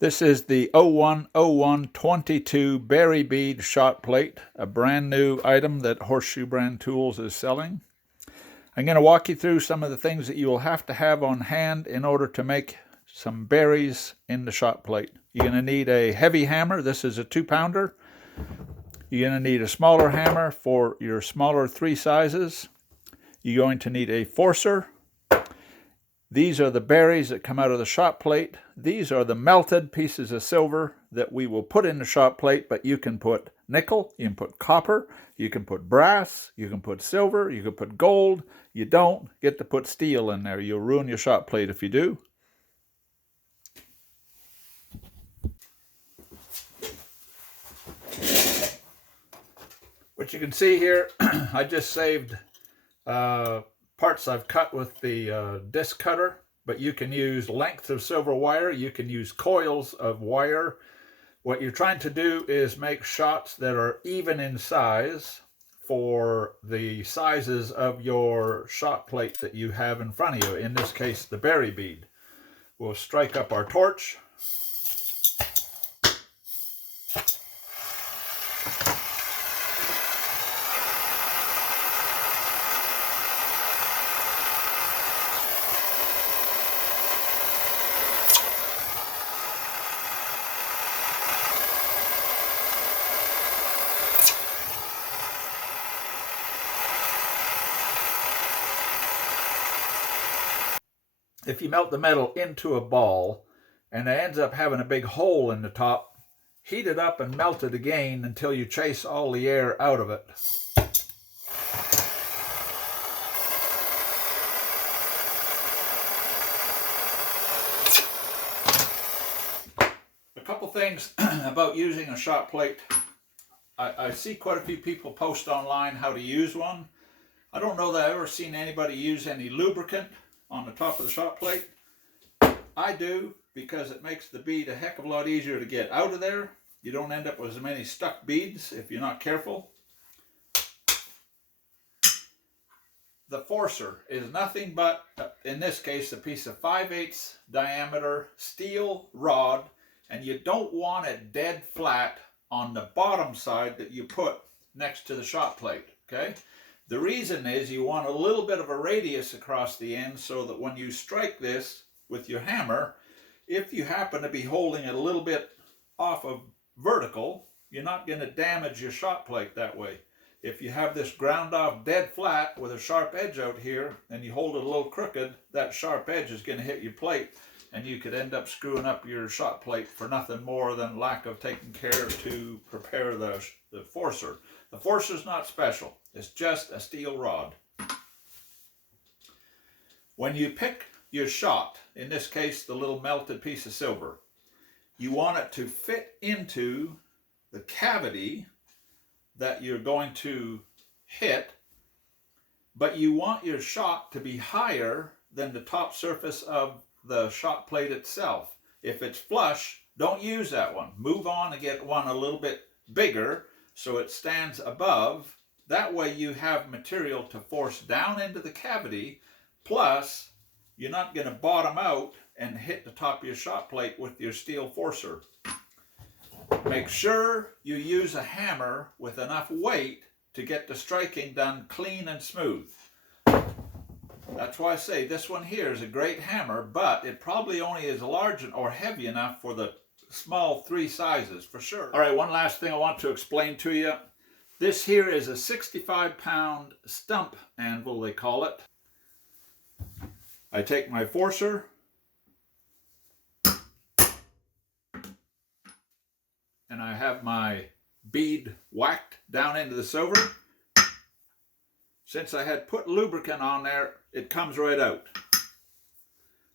This is the 010122 Berry Bead shot plate, a brand new item that Horseshoe Brand Tools is selling. I'm going to walk you through some of the things that you will have to have on hand in order to make some berries in the shot plate. You're going to need a heavy hammer. This is a 2-pounder. You're going to need a smaller hammer for your smaller 3 sizes. You're going to need a forcer. These are the berries that come out of the shot plate. These are the melted pieces of silver that we will put in the shot plate, but you can put nickel, you can put copper, you can put brass, you can put silver, you can put gold. You don't get to put steel in there. You'll ruin your shot plate if you do. What you can see here, I just saved parts I've cut with the disc cutter, but you can use lengths of silver wire, you can use coils of wire. What you're trying to do is make shots that are even in size for the sizes of your shot plate that you have in front of you, in this case the berry bead. We'll strike up our torch. If you melt the metal into a ball and it ends up having a big hole in the top, heat it up and melt it again until you chase all the air out of it. A couple things about using a shot plate. I see quite a few people post online how to use one. I don't know that I've ever seen anybody use any lubricant on the top of the shot plate. I do, because it makes the bead a heck of a lot easier to get out of there. You don't end up with as many stuck beads if you're not careful. The forcer is nothing but, in this case, a piece of 5/8 diameter steel rod, and you don't want it dead flat on the bottom side that you put next to the shot plate, okay? The reason is you want a little bit of a radius across the end so that when you strike this with your hammer, if you happen to be holding it a little bit off of vertical, you're not going to damage your shot plate that way. If you have this ground off dead flat with a sharp edge out here and you hold it a little crooked, that sharp edge is going to hit your plate and you could end up screwing up your shot plate for nothing more than lack of taking care to prepare the forcer. The forcer is not special. It's just a steel rod. When you pick your shot, in this case the little melted piece of silver, you want it to fit into the cavity that you're going to hit, but you want your shot to be higher than the top surface of the shot plate itself. If it's flush, don't use that one. Move on and get one a little bit bigger so it stands above. That way you have material to force down into the cavity, plus you're not going to bottom out and hit the top of your shot plate with your steel forcer. Make sure you use a hammer with enough weight to get the striking done clean and smooth. That's why I say this one here is a great hammer, but it probably only is large or heavy enough for the small 3 sizes for sure. All right, one last thing I want to explain to you. This here is a 65-pound stump anvil, they call it. I take my forcer, and I have my bead whacked down into the silver. Since I had put lubricant on there, it comes right out.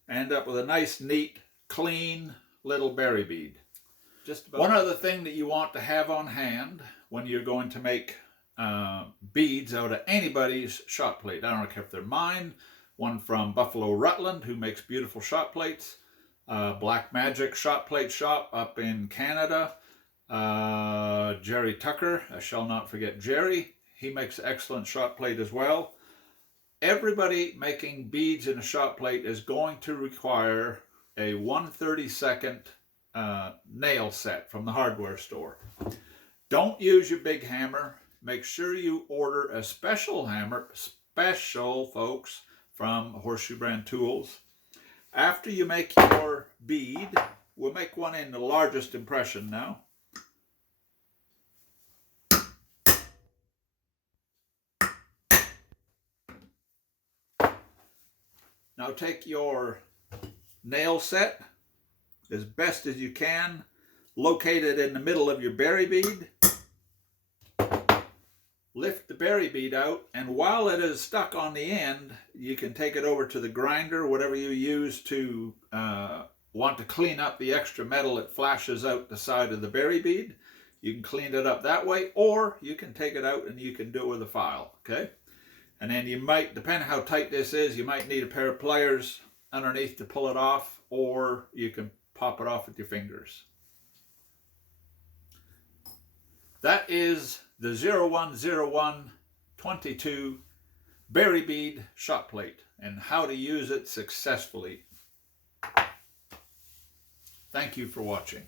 I end up with a nice, neat, clean little berry bead. One other thing that you want to have on hand when you're going to make beads out of anybody's shot plate. I don't care if they're mine, one from Buffalo Rutland, who makes beautiful shot plates, Black Magic Shot Plate Shop up in Canada, Jerry Tucker, I shall not forget Jerry. He makes excellent shot plate as well. Everybody making beads in a shot plate is going to require a 1/32 nail set from the hardware store. Don't use your big hammer. Make sure you order a special hammer, special folks, from Horseshoe Brand Tools. After you make your bead, we'll make one in the largest impression now. Now take your nail set as best as you can, locate it in the middle of your berry bead, lift the berry bead out, and while it is stuck on the end, you can take it over to the grinder, whatever you use to want to clean up the extra metal that flashes out the side of the berry bead. You can clean it up that way, or you can take it out and you can do it with a file, okay? And then you might, depending how tight this is, you might need a pair of pliers underneath to pull it off, or you can pop it off with your fingers. That is the 010122 berry bead shot plate and how to use it successfully. Thank you for watching.